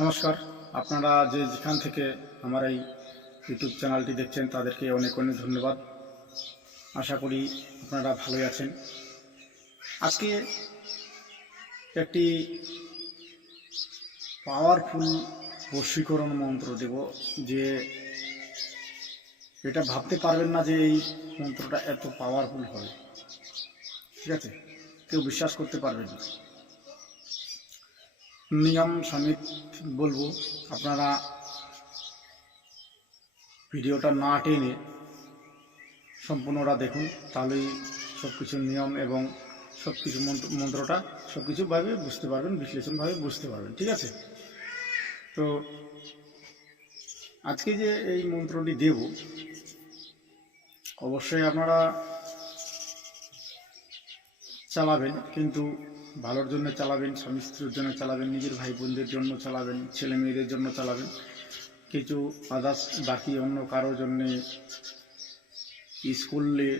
নমস্কার। আপনারা যেখান থেকে আমার এই ইউটিউব চ্যানেলটি দেখছেন তাদেরকে অনেক অনেক ধন্যবাদ। আশা করি আপনারা ভালোই আছেন। আজকে একটি পাওয়ারফুল বশীকরণ মন্ত্র দেব, যে এটা ভাবতে পারবেন না যে এই মন্ত্রটা এত পাওয়ারফুল হবে। ঠিক আছে, কেউ বিশ্বাস করতে পারবেন না। নিয়ম সমেত বলবো, আপনারা ভিডিওটা না টেনে সম্পূর্ণটা দেখুন, তাহলেই সব কিছু নিয়ম এবং সব কিছু মন্ত্রটা সব কিছুভাবে বুঝতে পারবেন, বিশ্লেষণভাবে বুঝতে পারবেন। ঠিক আছে, তো আজকে যে এই মন্ত্রটি দেব, অবশ্যই আপনারা চালাবেন, কিন্তু ভালোর জন্য চালাবেন, স্বামী স্ত্রীর জন্য চালাবেন, নিজের ভাই বোনদের জন্য চালাবেন, ছেলে মেয়েদের জন্য চালাবেন। কিছু আদার্স বাকি অন্য কারোর জন্যে স্কুলে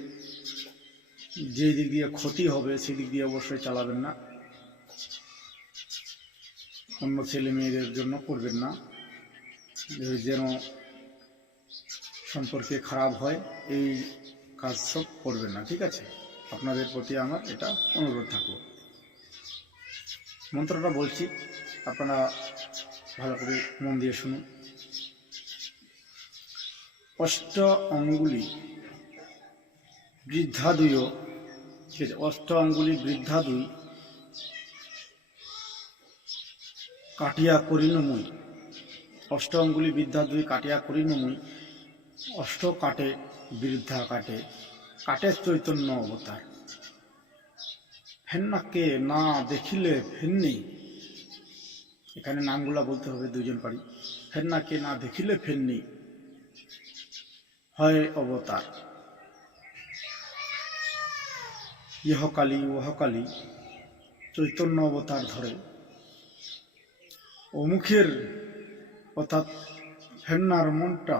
যে দিক দিয়ে ক্ষতি হবে সেদিক দিয়ে অবশ্যই চালাবেন না। অন্য ছেলে মেয়েদের জন্য করবেন না, যেন সম্পর্কে খারাপ হয়, এই কাজ সব করবেন না। ঠিক আছে, আপনাদের প্রতি আমার এটা অনুরোধ থাকলো। মন্ত্রটা বলছি, আপনারা ভালো করে মন দিয়ে শুনুন। অষ্ট অঙ্গুলি বৃদ্ধা দুইও, ঠিক আছে, অষ্ট অঙ্গুলি বৃদ্ধা দুই কাটিয়া করিনমুই। অষ্ট অঙ্গুলি বৃদ্ধা দুই কাটিয়া করিনমুই। অষ্ট কাটে বৃদ্ধা কাটে, কাটে চৈতন্য অবতার। ফেন্নাকে না দেখিলে ফেন্নি, এখানে নামগুলা বলতে হবে দুজন পারি। ফেন্নাকে না দেখিলে ফেন্নি হয় অবতার। ইহকালী ওহকালী চৈতন্য অবতার ধরে। অমুখের অর্থাৎ ফেন্নার মনটা,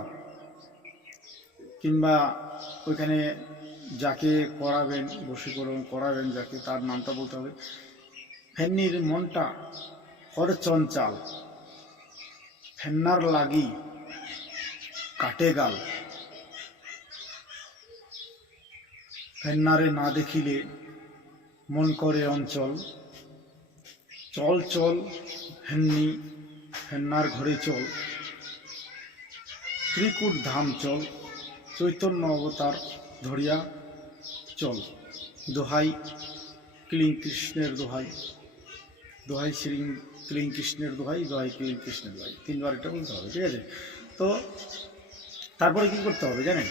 কিংবা ওইখানে যাকে করাবেন, বশীকরণ করাবেন যাকে, তার নামটা বলতে হবে। ফেন্নির মনটা করে চঞ্চাল, ফেন্নার লাগি কাটে গাল। ফেন্নারে না দেখিলে মন করে অঞ্চল। চল চল ফেন্নি ফেন্নার ঘরে চল। ত্রিকূট ধাম চল, চৈতন্য অবতার ধরিয়া চল। দোহাই ক্লিং কৃষ্ণের দোহাই, দোহাই শ্রী ক্লিং কৃষ্ণের দোহাই, দোহাই ক্লিং কৃষ্ণের দোহাই, তিনবার এটা বলতে হবে। ঠিক আছে, তো তারপরে কি করতে হবে জানেন?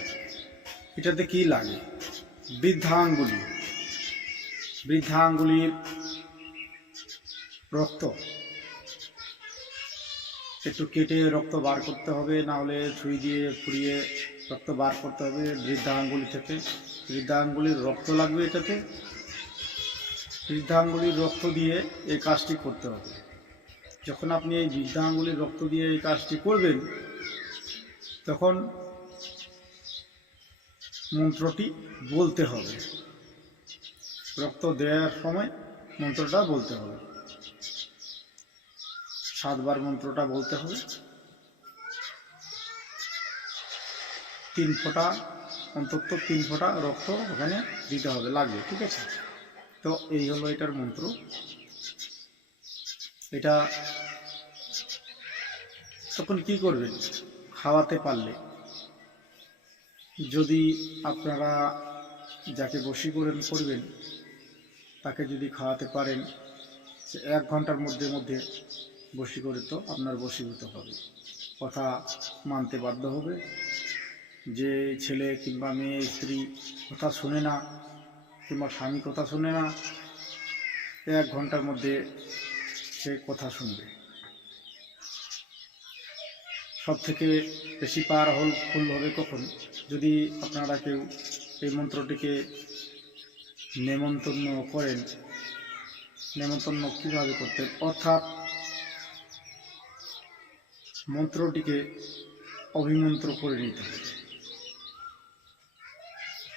এটাতে কি লাগে? বৃদ্ধা আঙ্গুলি, বৃদ্ধা আঙ্গুলির রক্ত একটু কেটে রক্ত বার করতে হবে, না হলে সুই দিয়ে পুড়িয়ে রক্ত বার করতে হবে বৃদ্ধা আঙ্গুলি থেকে। বৃদ্ধা আঙ্গুলির রক্ত লাগবে এটাতে। বৃদ্ধা আঙ্গুলির রক্ত দিয়ে এই কাজটি করতে হবে। যখন আপনি এই বৃদ্ধা আঙ্গুলির রক্ত দিয়ে এই কাজটি করবেন, তখন মন্ত্রটি বলতে হবে। রক্ত দেওয়ার সময় মন্ত্রটা বলতে হবে, 7 বার মন্ত্রটা বলতে হবে। 3 ফোঁটা অন্তত 3 ফোঁটা রক্ত ওখানে দিতে হবে, লাগবে। ঠিক আছে, তো এই হলো এটার মন্ত্র। এটা তখন কি করবেন? খাওয়াতে পারলে, যদি আপনারা যাকে বশীকরণ করবেন তাকে যদি খাওয়াতে পারেন, সে 1 ঘন্টার মধ্যে মধ্যে বশীকরিত, আপনার বশীভূত হবে, কথা মানতে বাধ্য হবে। যে ছেলে কিংবা মেয়ে স্ত্রী কথা শুনে না, কিংবা স্বামী কথা শুনে না, 1 ঘন্টার মধ্যে সে কথা শুনবে। সব থেকে বেশি পাওয়ারফুল হবে কখন? যদি আপনারা কেউ এই মন্ত্রটিকে নেমন্তন্ন করেন। নেমন্তন্ন কীভাবে করতেন? অর্থাৎ মন্ত্রটিকে অভিমন্ত্র করে নিতে হবে।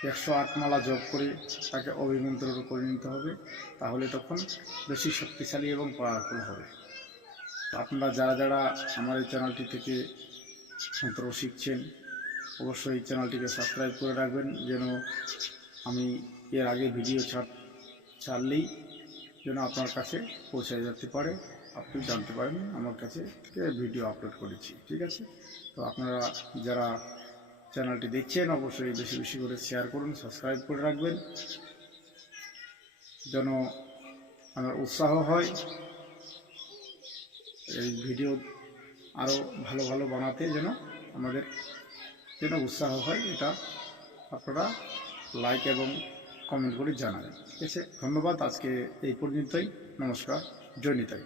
108 মালা জপ করে তাকে অভিমন্ত্র করে নিতে হবে, তাহলে তখন বেশি শক্তিশালী এবং পাওয়ারফুল হবে। আপনারা যারা যারা আমার এই চ্যানেলটি থেকে মন্ত্র শিখছেন অবশ্যই এই চ্যানেলটিকে সাবস্ক্রাইব করে রাখবেন, যেন আমি এর আগে ভিডিও ছাড়লেই যেন আপনার কাছে পৌঁছে যেতে পারে, আপনি জানতে পারেন আমার কাছে থেকে ভিডিও আপলোড করেছি। ঠিক আছে, তো আপনারা যারা চ্যানেলটি দেখছেন অবশ্যই বেশি বেশি করে শেয়ার করুন, সাবস্ক্রাইব করে রাখবেন, যেন আমার উৎসাহ হয় এই ভিডিও আরও ভালো ভালো বানাতে, যেন আমাদের যেন উৎসাহ হয়। এটা আপনারা লাইক এবং কমেন্ট করে জানাবেন। ঠিক আছে, ধন্যবাদ। আজকে এই পর্যন্তই। নমস্কার। জয় নিতাই।